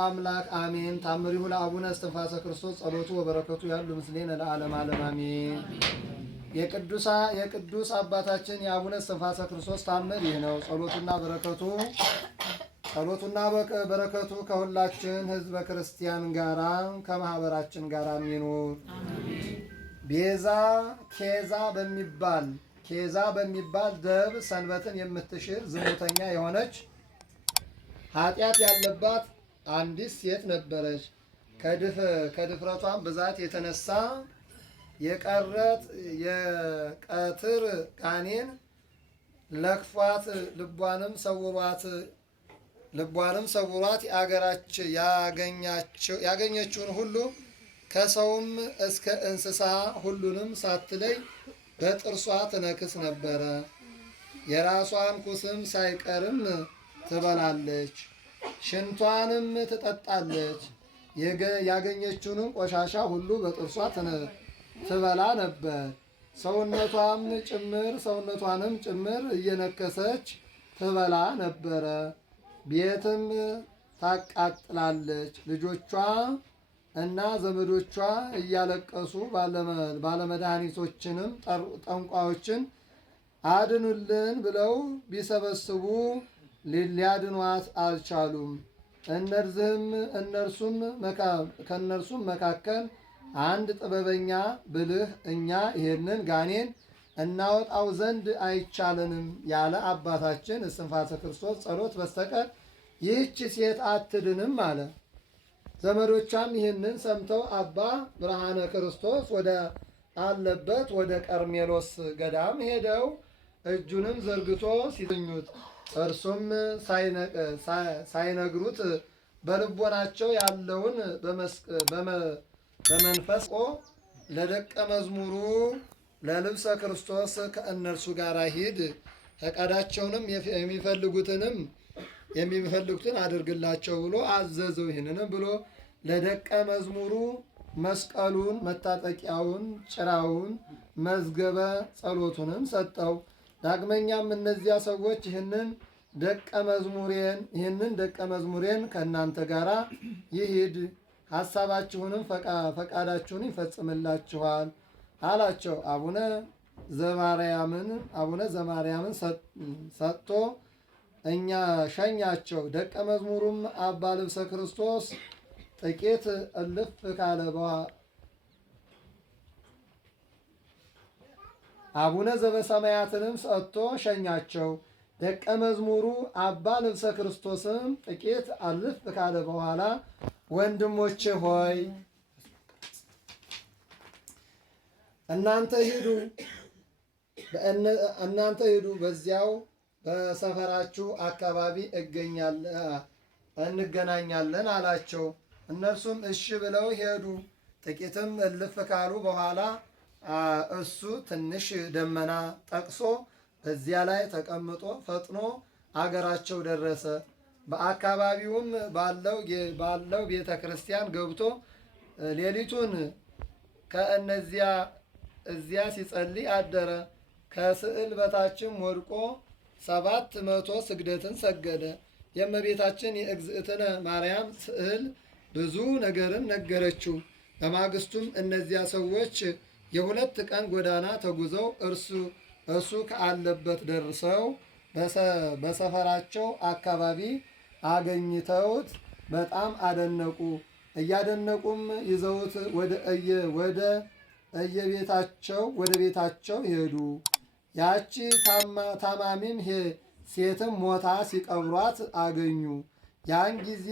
አምላክ አሜን። ታምሪሁ ለአቡነ እስትንፋሰ ክርስቶስ ጸሎቱ ወበረከቱ ያሉ ምስሌነ ለዓለም ዓለም አሜን። የቅዱስ አባታችን የአቡነ እስትንፋሰ ክርስቶስ ታምር ይህ ነው። ጸሎቱና በረከቱ ከሁላችን ሕዝበ ክርስቲያን ጋራ ከማህበራችን ጋራ ይኑር። ኬዛ በሚባል ደብ ሰንበትን የምትሽር ዝሙተኛ የሆነች ኃጢአት ያለባት አንዲት ሴት ነበረች። ከድፍረቷን ብዛት የተነሳ የቀትር ጋኔን ለክፏት ልቧንም ሰውሯት ያገኘችውን ሁሉ ከሰውም እስከ እንስሳ ሁሉንም ሳትለይ በጥርሷ ትነክስ ነበረ። የራሷን ኩስም ሳይቀርም ትበላለች፣ ሽንቷንም ትጠጣለች። ያገኘችውንም ቆሻሻ ሁሉ በጥርሷ ትበላ ነበር። ሰውነቷንም ጭምር እየነከሰች ትበላ ነበረ። ቤትም ታቃጥላለች። ልጆቿ እና ዘመዶቿ እያለቀሱ ባለመድኃኒቶችንም ጠንቋዮችን አድኑልን ብለው ቢሰበስቡ ሊያድኗት አልቻሉም። ከእነርሱም መካከል አንድ ጥበበኛ ብልህ እኛ ይሄንን ጋኔን እናወጣው ዘንድ አይቻለንም ያለ አባታችን እስትንፋሰ ክርስቶስ ጸሎት በስተቀር ይህች ሴት አትድንም አለ። ዘመዶቿም ይህንን ሰምተው አባ ብርሃነ ክርስቶስ ወደ አለበት ወደ ቀርሜሎስ ገዳም ሄደው እጁንም ዘርግቶ ሲተኙት እርሱም ሳይነግሩት በልቦናቸው ያለውን በመንፈስ ለደቀ መዝሙሩ ለልብሰ ክርስቶስ ከእነርሱ ጋር ሂድ፣ ፈቃዳቸውንም የሚፈልጉትን አድርግላቸው ብሎ አዘዘው። ይህንንም ብሎ ለደቀ መዝሙሩ መስቀሉን፣ መታጠቂያውን፣ ጭራውን፣ መዝገበ ጸሎቱንም ሰጠው። ዳግመኛም እነዚያ ሰዎች ይህንን ደቀ መዝሙሬን ከእናንተ ጋር ይሂድ፣ ሐሳባችሁንም ፈቃዳችሁን ይፈጽምላችኋል አላቸው። አቡነ ዘማርያምን ሰጥቶ እኛ ሸኛቸው። ደቀ መዝሙሩም አባ ልብሰ ክርስቶስ ጥቂት እልፍ ካለ በኋላ አቡነ ዘበሰማያትንም ሰጥቶ ሸኛቸው። ደቀ መዝሙሩ አባ ልብሰ ክርስቶስም ጥቂት እልፍ ካለ በኋላ ወንድሞቼ ሆይ እናንተ ሂዱ፣ በዚያው በሰፈራችሁ አካባቢ እንገናኛለን አላቸው። እነርሱም እሺ ብለው ሄዱ። ጥቂትም እልፍ ካሉ በኋላ እሱ ትንሽ ደመና ጠቅሶ በዚያ ላይ ተቀምጦ ፈጥኖ አገራቸው ደረሰ። በአካባቢውም ባለው ቤተ ክርስቲያን ገብቶ ሌሊቱን እዚያ ሲጸልይ አደረ። ከስዕል በታችም ወድቆ 700 ስግደትን ሰገደ። የእመቤታችን የእግዝእትነ ማርያም ስዕል ብዙ ነገርን ነገረችው። በማግስቱም እነዚያ ሰዎች የ2 ቀን ጎዳና ተጉዘው እሱ ከአለበት ደርሰው በሰፈራቸው አካባቢ አገኝተውት በጣም አደነቁ። እያደነቁም ይዘውት ወደ ቤታቸው ሄዱ። ያቺ ታማሚም ሴትም ሞታ ሲቀብሯት አገኙ። ያን ጊዜ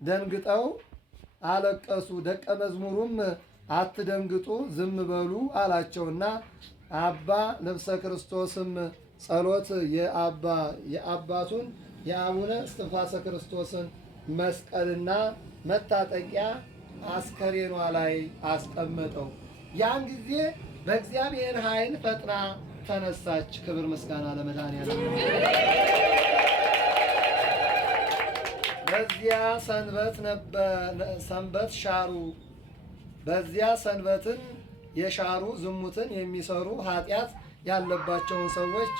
ደንግጠው አለቀሱ። ደቀ መዝሙሩም አትደንግጡ፣ ዝም በሉ አላቸውና አባ ልብሰ ክርስቶስም ጸሎት የአባቱን የአቡነ እስትንፋሰ ክርስቶስን መስቀልና መታጠቂያ አስከሬኗ ላይ አስቀመጠው። ያን ጊዜ በእግዚአብሔር ኃይል ፈጥና ተነሳች። ክብር ምስጋና ለመድኃኒዓለም። በዚያ ሰንበት ሻሩ። በዚያ ሰንበትን የሻሩ ዝሙትን የሚሰሩ ኃጢአት ያለባቸውን ሰዎች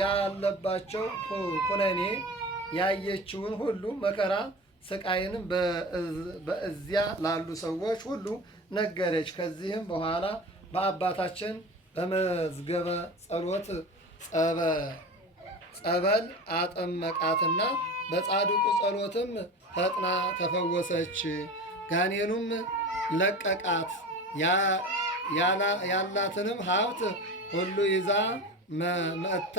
ያለባቸው ኩነኔ ያየችውን ሁሉ መከራ ስቃይንም በእዚያ ላሉ ሰዎች ሁሉ ነገረች። ከዚህም በኋላ በአባታችን በመዝገበ ጸሎት ጸበል አጠመቃትና በጻድቁ ጸሎትም ፈጥና ተፈወሰች። ጋኔኑም ለቀቃት። ያላትንም ሀብት ሁሉ ይዛ መጥታ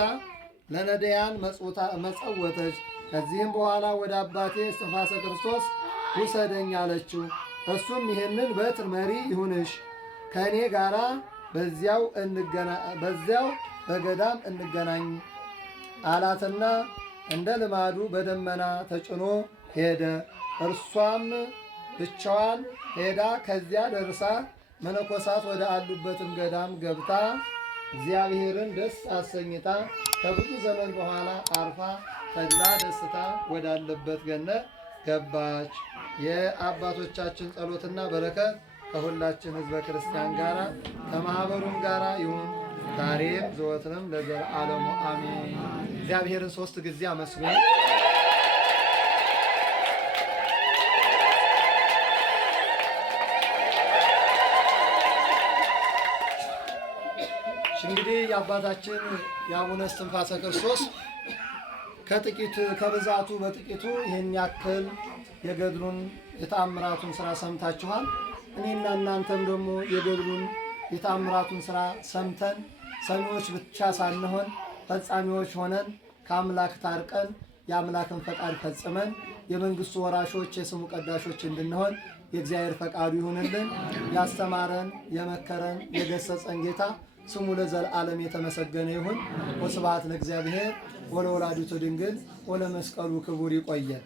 ለነዳያን መጸወተች። ከዚህም በኋላ ወደ አባቴ እስትንፋሰ ክርስቶስ ውሰደኝ አለችው። እሱም ይህንን በትር መሪ ይሁንሽ፣ ከእኔ ጋራ በዚያው በገዳም እንገናኝ አላትና እንደ ልማዱ በደመና ተጭኖ ሄደ። እርሷም ብቻዋን ሄዳ ከዚያ ደርሳ መነኮሳት ወደ አሉበትም ገዳም ገብታ እግዚአብሔርን ደስ አሰኝታ ከብዙ ዘመን በኋላ አርፋ ተድላ ደስታ ወዳለበት ገነት ገባች። የአባቶቻችን ጸሎትና በረከት ከሁላችን ሕዝበ ክርስቲያን ጋር ከማኅበሩም ጋር ይሁን ዛሬም ዘወትርም ለዘለዓለሙ አሜን። እግዚአብሔርን 3 ጊዜ አመስግኑ። እንግዲህ የአባታችን የአቡነ እስትንፋሰ ክርስቶስ ከብዛቱ በጥቂቱ ይህን ያክል የገድሉን የተአምራቱን ስራ ሰምታችኋል። እኔና እናንተም ደግሞ የገድሉን የተአምራቱን ስራ ሰምተን ሰሚዎች ብቻ ሳንሆን ፈጻሚዎች ሆነን ከአምላክ ታርቀን የአምላክን ፈቃድ ፈጽመን የመንግስቱ ወራሾች የስሙ ቀዳሾች እንድንሆን የእግዚአብሔር ፈቃዱ ይሁንልን። ያስተማረን የመከረን የገሰጸን ጌታ ስሙ ለዘለዓለም የተመሰገነ ይሁን። ወስብሐት ለእግዚአብሔር ወለወላዲቱ ድንግል ወለመስቀሉ ክቡር። ይቆየን።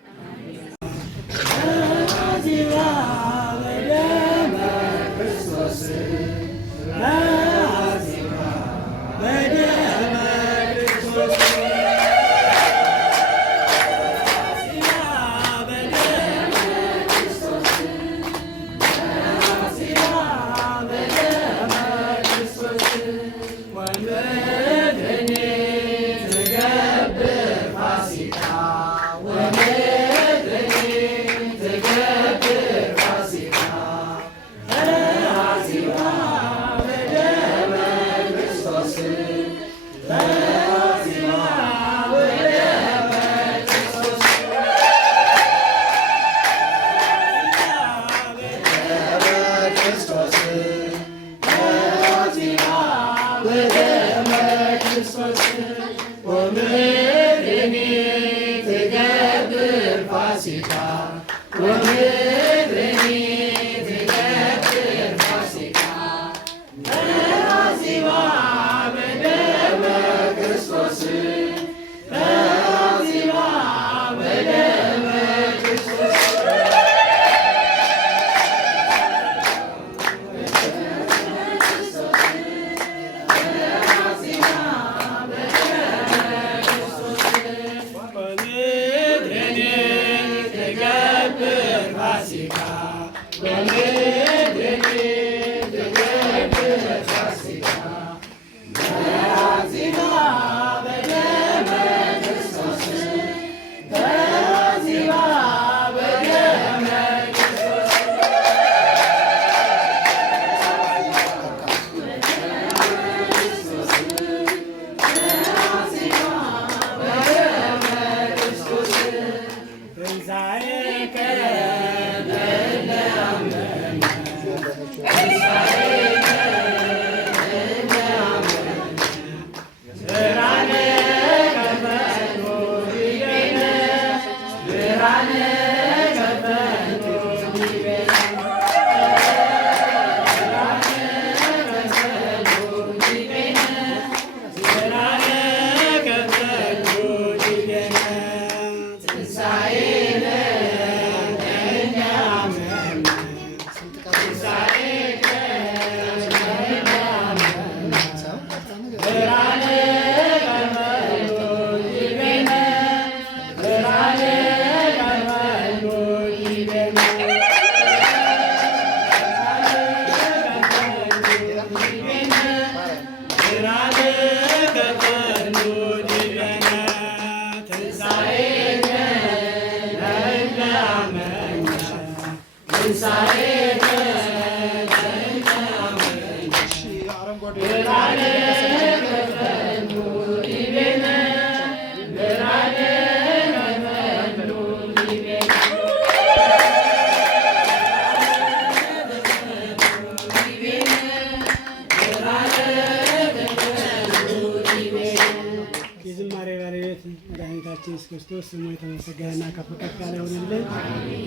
መድኃኒታችን ኢየሱስ ክርስቶስ ስሙ የተመሰገነና ከፍ ከፍ ያለ ይሁንልን።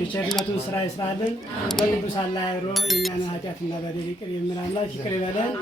የቸርነቱን ስራ ይስራልን። በቅዱሳን ላይ አድሮ የእኛን ኃጢአትና በደል ይቅር የሚል አምላክ ይቅር ይበለን።